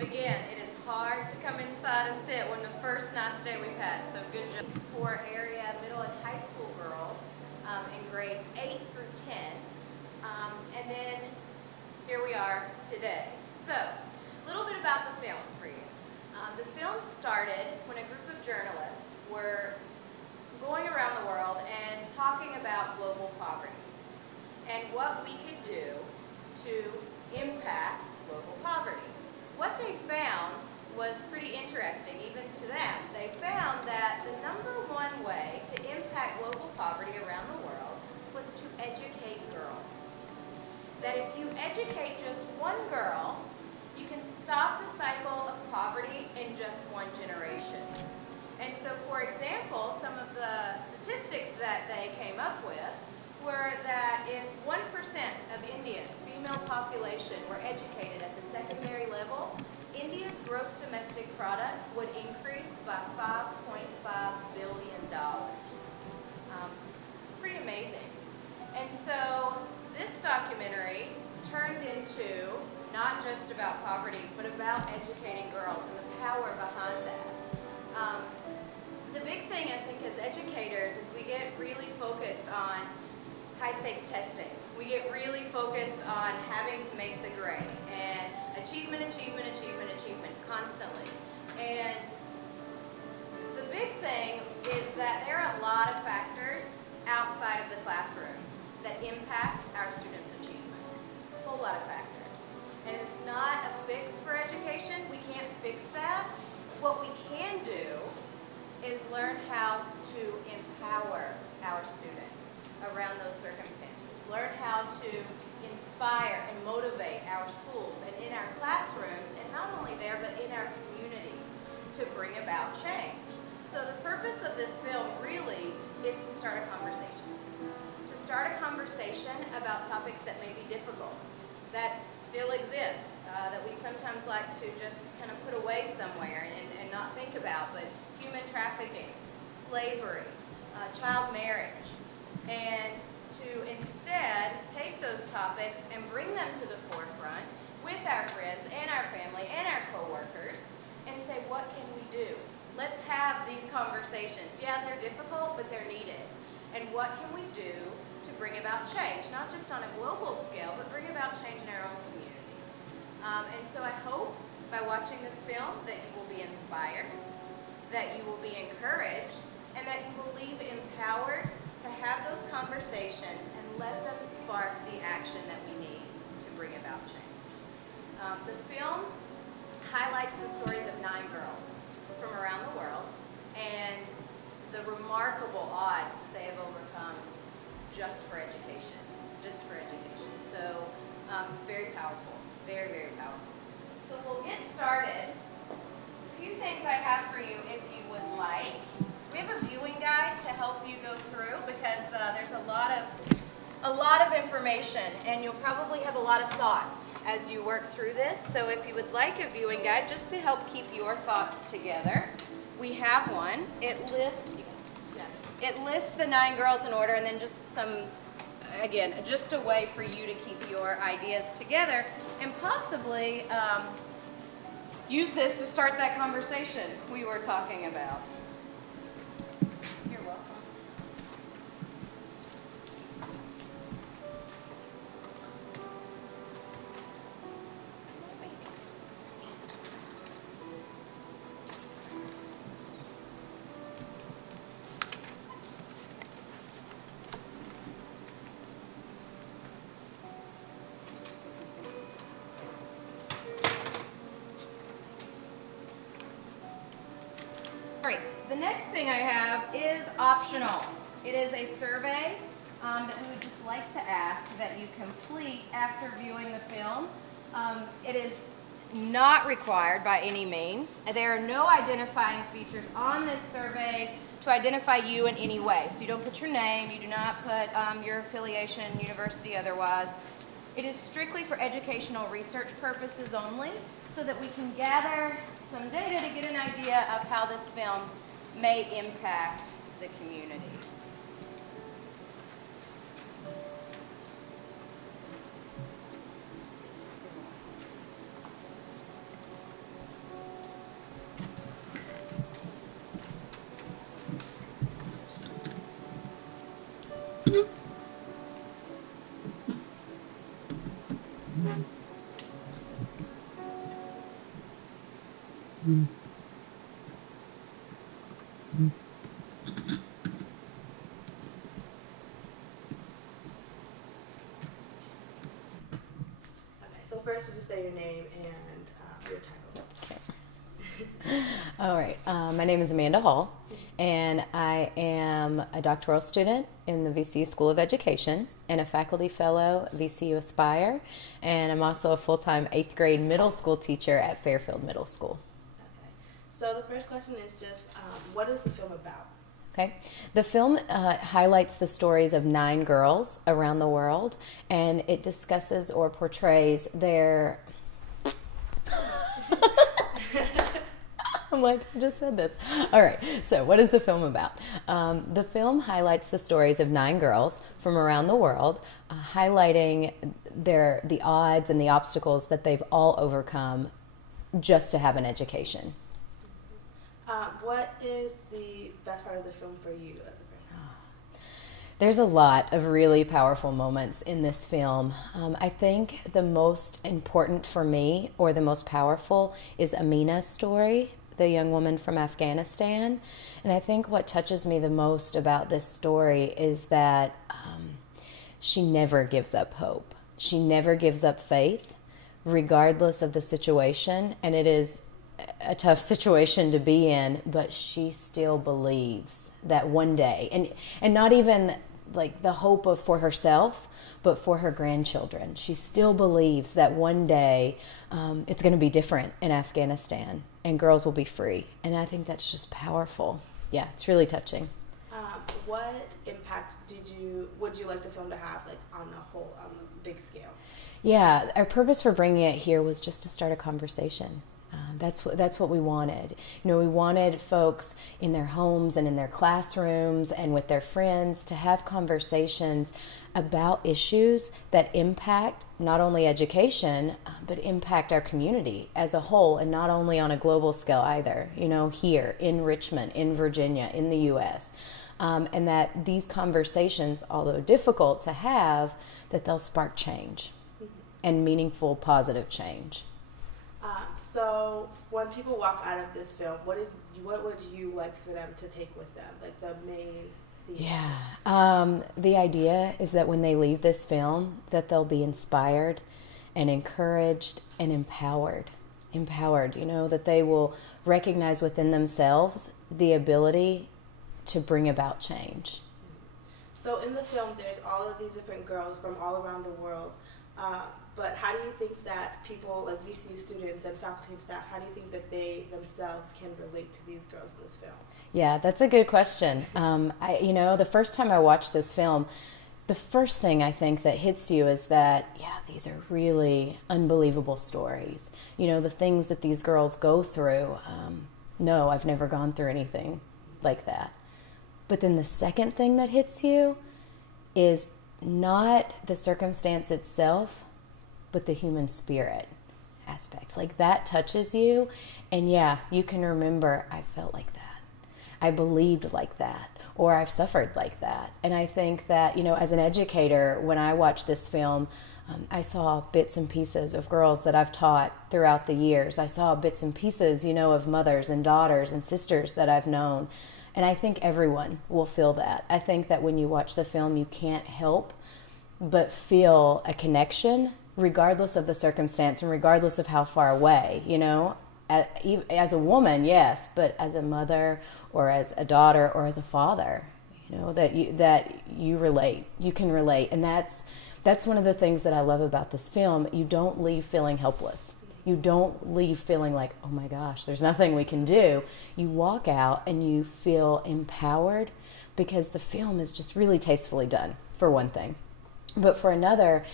But again, it is hard to come inside and sit when the first nice day we've had, so good job. For area middle and high school girls in grades 8 through 10. And then here we are today. So, a little bit about the film for you. The film started when a group of journalists were going around the world and talking about global poverty and what we could do to impact global poverty. What they found was pretty interesting, even to them. They found that the #1 way to impact global poverty around the world was to educate girls. That if you educate just one girl, you can stop the cycle of poverty in just one generation. And so, for example, some of the statistics that they came up with were that if 1% of India's female population were educated at the secondary level, India's gross domestic product would increase by $5.5 billion. It's pretty amazing. And so this documentary turned into not just about poverty, but about educating girls and the power behind that. The big thing, I think, as educators is we get really focused on high-stakes testing. We get really focused on having to make the grade and achievement, achievement, achievement, achievement constantly. And the big thing is that there are a lot of factors outside of the classroom that impact our students' achievement. A whole lot of factors. And it's not a fix for education. We can't fix that. What we can do is learn how to empower our students around those circumstances. Learn how to inspire and motivate our schools and in our classrooms, and not only there, but in our communities to bring about change. So the purpose of this film really is to start a conversation. To start a conversation about topics that may be difficult, that still exist, that we sometimes like to just kind of put away somewhere and not think about, but human trafficking, slavery, child marriage, and to instead take those topics and bring them to the forefront with our friends and our family and our coworkers and say, what can we do? Let's have these conversations. Yeah, they're difficult, but they're needed. And what can we do to bring about change, not just on a global scale, but bring about change in our own communities. And so I hope by watching this film that you will be inspired, that you will be encouraged, and that you will leave empowered to have those conversations and let them spark the action that we need to bring about change. The film highlights the stories of 9 girls from around the world and the remarkable odds that they have overcome just for education, So very powerful, very, very powerful. So we'll get started. A few things I have for you if you would like. We have a viewing guide to help you go through because there's a lot of information and you'll probably have a lot of thoughts as you work through this. So if you would like a viewing guide just to help keep your thoughts together, we have one. It lists the 9 girls in order and then just some, again, just a way for you to keep your ideas together and possibly use this to start that conversation we were talking about. You're welcome. The next thing I have is optional. It is a survey that we would just like to ask that you complete after viewing the film. It is not required by any means. There are no identifying features on this survey to identify you in any way. So you don't put your name, you do not put your affiliation, university, otherwise. It is strictly for educational research purposes only, so that we can gather some data to get an idea of how this film may impact the community. So first, you just say your name and your title. All right. My name is Amanda Hall, and I am a doctoral student in the VCU School of Education and a faculty fellow at VCU Aspire, and I'm also a full-time 8th grade middle school teacher at Fairfield Middle School. Okay. So the first question is just, what is the film about? Okay. The film highlights the stories of 9 girls around the world, and it discusses or portrays their... I'm like, I just said this. All right, so what is the film about? The film highlights the stories of 9 girls from around the world, highlighting the odds and the obstacles that they've all overcome just to have an education. What is the best part of the film for you as a parent? There's a lot of really powerful moments in this film. I think the most important for me, or the most powerful, is Amina's story, the young woman from Afghanistan. And I think what touches me the most about this story is that she never gives up hope. She never gives up faith, regardless of the situation. And it is a tough situation to be in, but she still believes that one day, and not even like the hope for herself, but for her grandchildren. She still believes that one day it's going to be different in Afghanistan and girls will be free. And I think that's just powerful. Yeah, it's really touching. What impact would you like the film to have, like on the big scale? Yeah, our purpose for bringing it here was just to start a conversation. That's what we wanted. You know, we wanted folks in their homes and in their classrooms and with their friends to have conversations about issues that impact not only education, but impact our community as a whole, and not only on a global scale either, you know, here in Richmond, in Virginia, in the U.S., and that these conversations, although difficult to have, that they'll spark change and meaningful, positive change. So when people walk out of this film, what would you like for them to take with them, like the main theme? Yeah, the idea is that when they leave this film, that they'll be inspired and encouraged and empowered, you know, that they will recognize within themselves the ability to bring about change. So in the film, there's all of these different girls from all around the world. But how do you think that people, like VCU students and faculty and staff, how do you think that they themselves can relate to these girls in this film? Yeah, that's a good question. The first time I watched this film, the first thing I think that hits you is that, yeah, these are really unbelievable stories. You know, the things that these girls go through. No, I've never gone through anything like that. But then the second thing that hits you is not the circumstance itself, but the human spirit aspect. Like that touches you, and yeah, you can remember, I felt like that, I believed like that, or I've suffered like that. And I think that, you know, as an educator, when I watched this film, I saw bits and pieces of girls that I've taught throughout the years. I saw bits and pieces, you know, of mothers and daughters and sisters that I've known. And I think everyone will feel that. I think that when you watch the film, you can't help but feel a connection, regardless of the circumstance and regardless of how far away, you know. As a woman, yes, but as a mother or as a daughter or as a father, you know, that you relate, you can relate. And that's one of the things that I love about this film. You don't leave feeling helpless. You don't leave feeling like, oh my gosh, there's nothing we can do. You walk out and you feel empowered because the film is just really tastefully done, for one thing. But for another,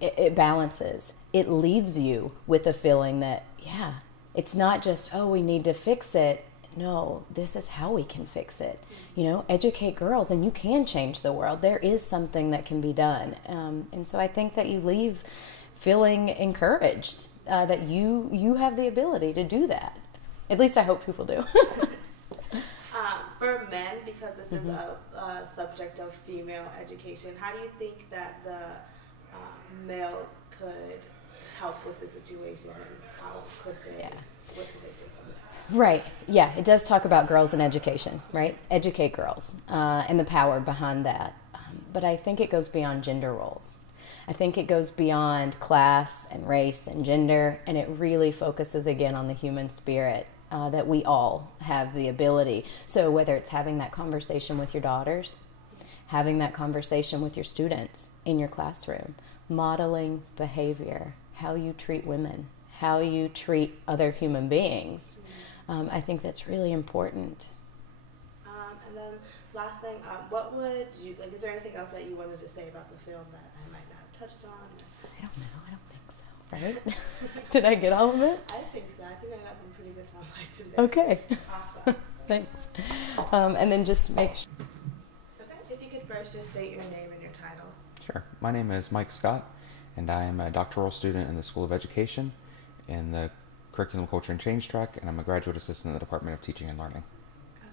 it balances. It leaves you with a feeling that, yeah, it's not just, oh, we need to fix it. No, this is how we can fix it. You know, educate girls and you can change the world. There is something that can be done. And so I think that you leave feeling encouraged. That you have the ability to do that. At least I hope people do. For men, because this is a subject of female education, how do you think that the males could help with the situation, and how could they, what could they do from it? Right. Yeah, it does talk about girls in education, right? Educate girls and the power behind that. But I think it goes beyond gender roles. I think it goes beyond class and race and gender, and it really focuses again on the human spirit, that we all have the ability. So whether it's having that conversation with your daughters, having that conversation with your students in your classroom, modeling behavior, how you treat women, how you treat other human beings, I think that's really important. And then last thing, what would you, like, is there anything else that you wanted to say about the film that I might not have touched on? I don't know. I don't think so. Right? Did I get all of it? I think so. I think I got some pretty good soundbites today. Okay. Awesome. Thanks. And then just make sure. Okay. If you could first just state your name and your title. Sure. My name is Mike Scott, and I am a doctoral student in the School of Education in the Curriculum, Culture, and Change track, and I'm a graduate assistant in the Department of Teaching and Learning.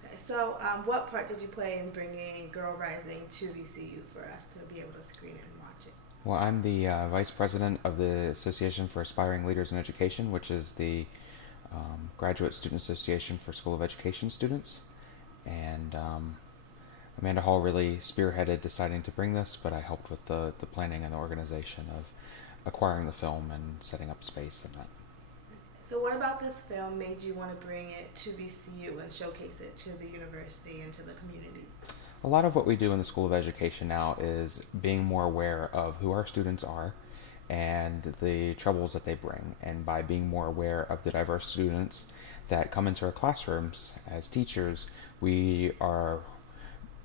Okay. So what part did you play in bringing Girl Rising to VCU for us to be able to screen it and watch it? Well, I'm the vice president of the Association for Aspiring Leaders in Education, which is the Graduate Student Association for School of Education students. And Amanda Hall really spearheaded deciding to bring this, but I helped with the planning and the organization of acquiring the film and setting up space and that. So what about this film made you want to bring it to VCU and showcase it to the university and to the community? A lot of what we do in the School of Education now is being more aware of who our students are and the troubles that they bring. And by being more aware of the diverse students that come into our classrooms as teachers, we are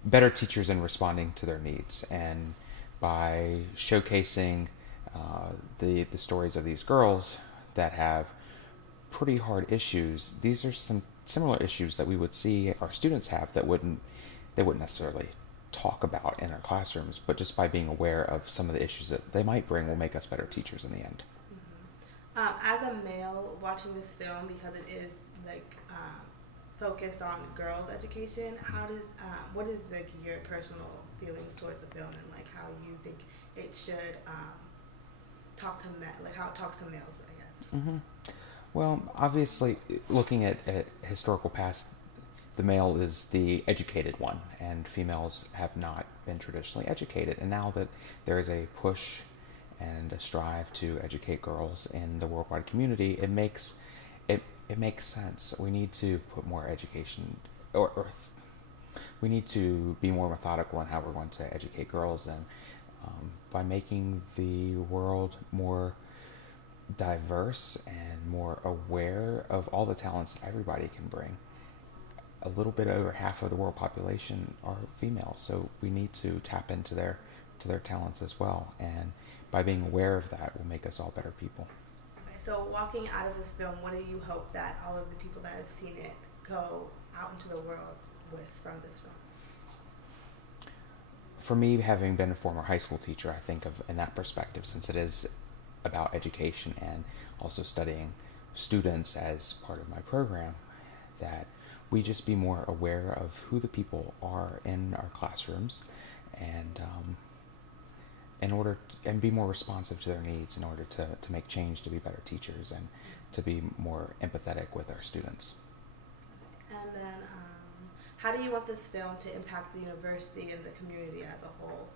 better teachers in responding to their needs. And by showcasing the stories of these girls that have pretty hard issues, these are some similar issues that we would see our students have that they wouldn't necessarily talk about in our classrooms, but just by being aware of some of the issues that they might bring will make us better teachers in the end. As a male watching this film, because it is like focused on girls' education, how does what is like your personal feelings towards the film, and like how you think it should talk to men, like how it talks to males, I guess? Mm-hmm. Well, obviously, looking at historical past, the male is the educated one, and females have not been traditionally educated. And now that there is a push and a strive to educate girls in the worldwide community, it makes sense. We need to put more education, or we need to be more methodical in how we're going to educate girls, and by making the world more diverse and more aware of all the talents that everybody can bring. A little bit over half of the world population are female, so we need to tap into their talents as well, and by being aware of that will make us all better people. Okay, so walking out of this film, what do you hope that all of the people that have seen it go out into the world with from this film? For me, having been a former high school teacher, I think of in that perspective, since it is about education and also studying students as part of my program, that we just be more aware of who the people are in our classrooms, and and be more responsive to their needs in order to make change, to be better teachers, and to be more empathetic with our students. And then how do you want this film to impact the university and the community as a whole?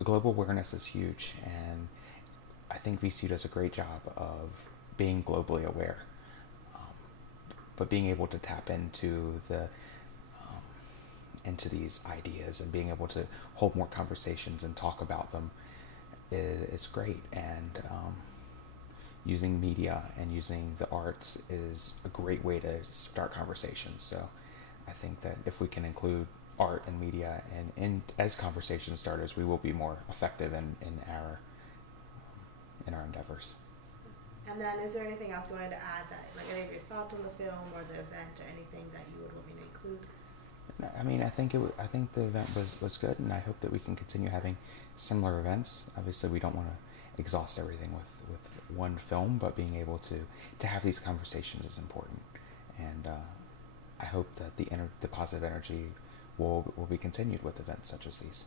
The global awareness is huge, and I think VCU does a great job of being globally aware, but being able to tap into into these ideas and being able to hold more conversations and talk about them is great. And using media and using the arts is a great way to start conversations. So I think that if we can include art and media and as conversation starters, we will be more effective in our endeavors. And then is there anything else you wanted to add, that like any of your thoughts on the film or the event or anything that you would want me to include? I mean, I think the event was good, and I hope that we can continue having similar events. Obviously, we don't want to exhaust everything with one film, but being able to have these conversations is important. And I hope that the positive energy will be continued with events such as these.